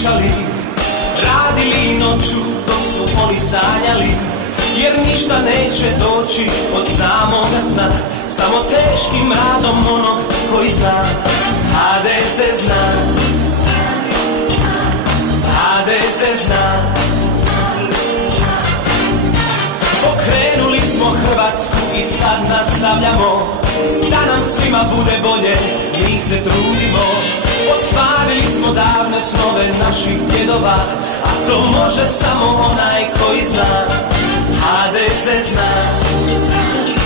pričali, radili noću, to su oni sanjali, jer ništa neće doći od samoga sna, samo teškim radom onog koji zna. HDZ zna, HDZ zna. Pokrenuli smo Hrvatsku i sad nastavljamo, da nam svima bude bolje, mi se trudimo. Ostvarili smo davne snove naših djedova, a to može samo onaj koji zna. HDZ zna.